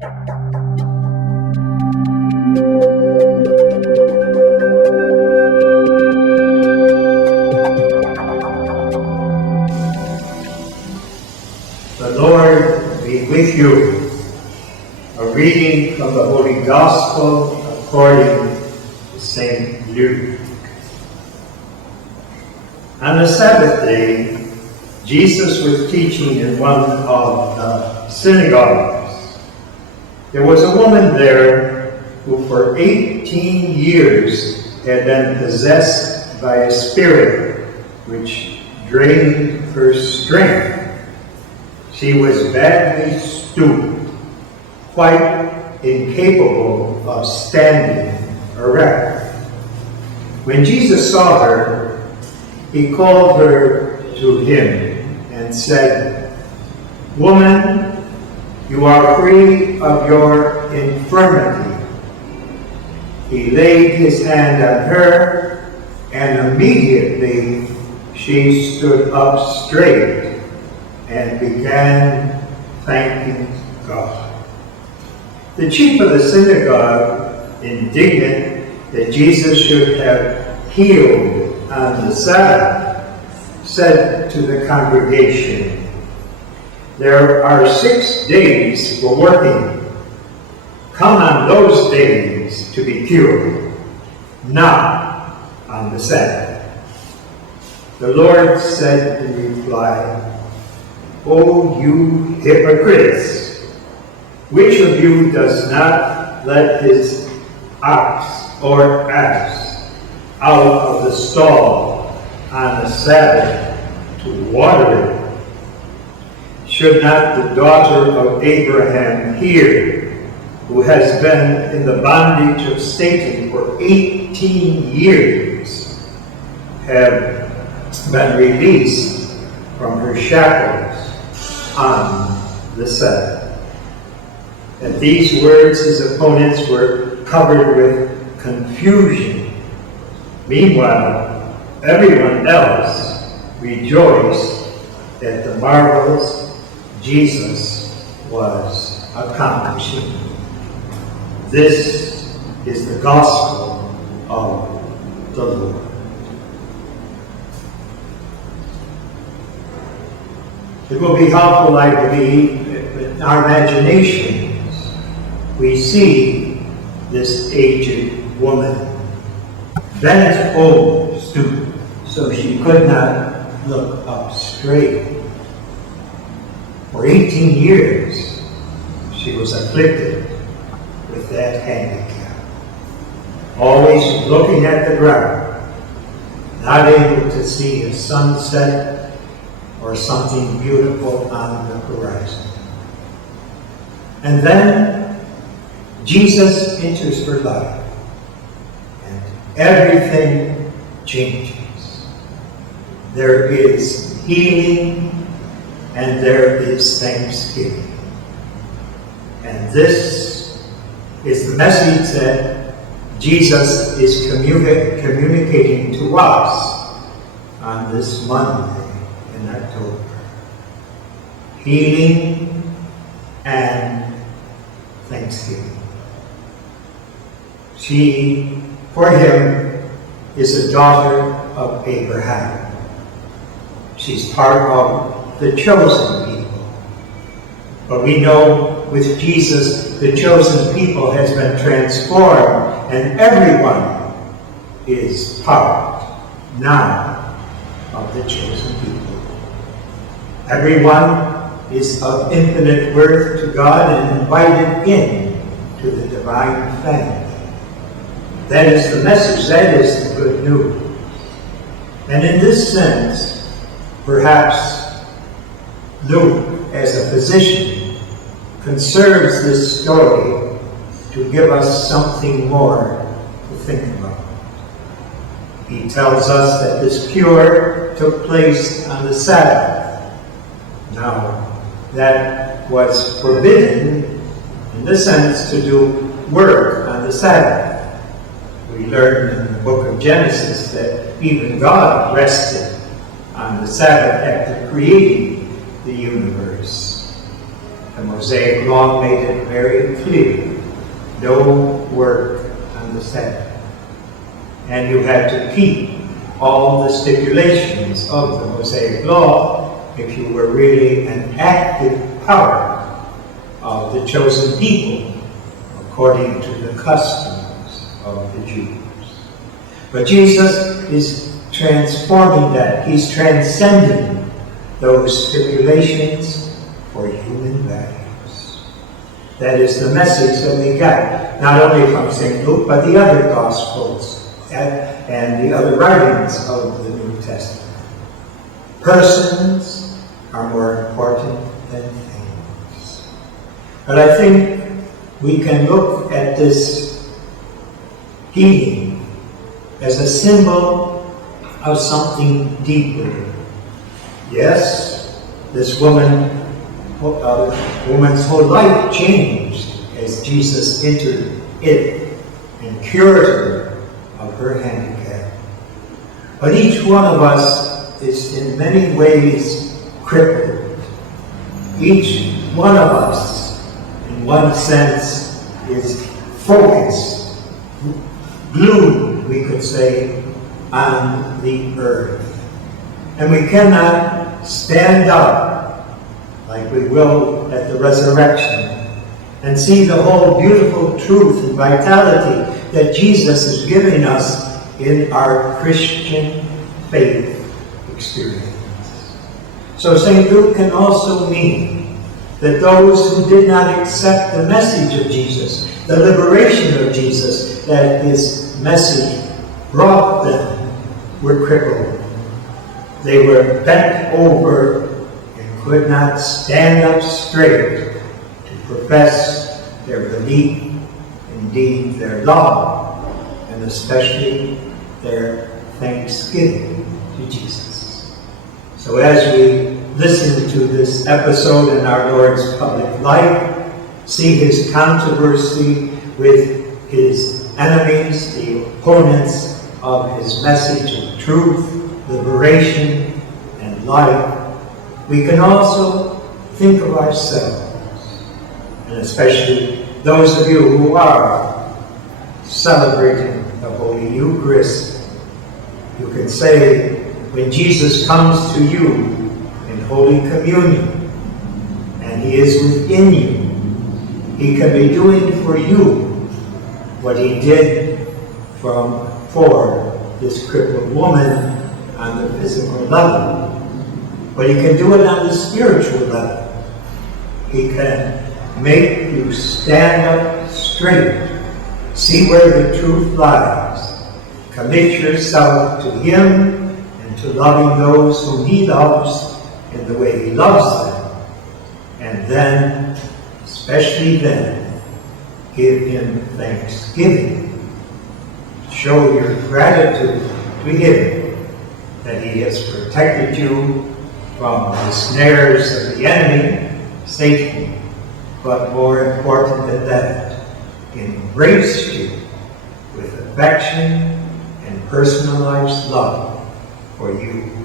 The Lord be with you. A reading from the Holy Gospel according to St. Luke. On the Sabbath day, Jesus was teaching in one of the synagogues. There was a woman there who for 18 years had been possessed by a spirit which drained her strength. She was badly stooped, quite incapable of standing erect. When Jesus saw her, he called her to him and said, "Woman, you are free of your infirmity." He laid his hand on her, and immediately she stood up straight and began thanking God. The chief of the synagogue, indignant that Jesus should have healed on the Sabbath, said to the congregation, "There are 6 days for working. Come on those days to be cured, not on the Sabbath." The Lord said in reply, "O you hypocrites, which of you does not let his ox or ass out of the stall on the Sabbath to water it? Should not the daughter of Abraham here, who has been in the bondage of Satan for 18 years, have been released from her shackles on the Sabbath?" At these words, his opponents were covered with confusion. Meanwhile, everyone else rejoiced at the marvels Jesus was accomplishing. This is the gospel of the Lord. It will be helpful, I believe, in our imaginations we see this aged woman bent over, stooped, so she could not look up straight. For 18 years, she was afflicted with that handicap, always looking at the ground, not able to see a sunset or something beautiful on the horizon. And then Jesus enters her life, and everything changes. There is healing, and there is thanksgiving. And this is the message that Jesus is communicating to us on this Monday in October. Healing and thanksgiving. She, for him, is a daughter of Abraham. She's part of the chosen people. But we know with Jesus, the chosen people has been transformed, and everyone is part now of the chosen people. Everyone is of infinite worth to God and invited in to the divine family. That is the message, that is the good news. And in this sense, perhaps Luke, as a physician, conserves this story to give us something more to think about. He tells us that this cure took place on the Sabbath. Now, that was forbidden, in the sense, to do work on the Sabbath. We learn in the book of Genesis that even God rested on the Sabbath after creating the universe. And we're Mosaic law made it very clear. No work on the Sabbath. And you had to keep all the stipulations of the Mosaic law if you were really an active part of the chosen people, according to the customs of the Jews. But Jesus is transforming that. He's transcending those stipulations for human values. That is the message that we got, not only from St. Luke, but the other Gospels and the other writings of the New Testament. Persons are more important than things. But I think we can look at this healing as a symbol of something deeper. Yes, this woman's whole life changed as Jesus entered it and cured her of her handicap. But each one of us is in many ways crippled. Each one of us, in one sense, is focused, glued, we could say, on the earth. And we cannot stand up like we will at the resurrection and see the whole beautiful truth and vitality that Jesus is giving us in our Christian faith experience. So St. Luke can also mean that those who did not accept the message of Jesus, the liberation of Jesus that his message brought them, were crippled. They were bent over and could not stand up straight to profess their belief, indeed their love, and especially their thanksgiving to Jesus. So as we listen to this episode in our Lord's public life, see his controversy with his enemies, the opponents of his message of truth, liberation, and life, we can also think of ourselves, and especially those of you who are celebrating the Holy Eucharist. You can say, when Jesus comes to you in Holy Communion, and he is within you, he can be doing for you what he did for this crippled woman on the physical level. But he can do it on the spiritual level. He can make you stand up straight, see where the truth lies, commit yourself to him and to loving those whom he loves in the way he loves them, and then, especially then, give him thanksgiving. Show your gratitude to him that he has protected you from the snares of the enemy, Satan, but more important than that, embraced you with affection and personalized love for you.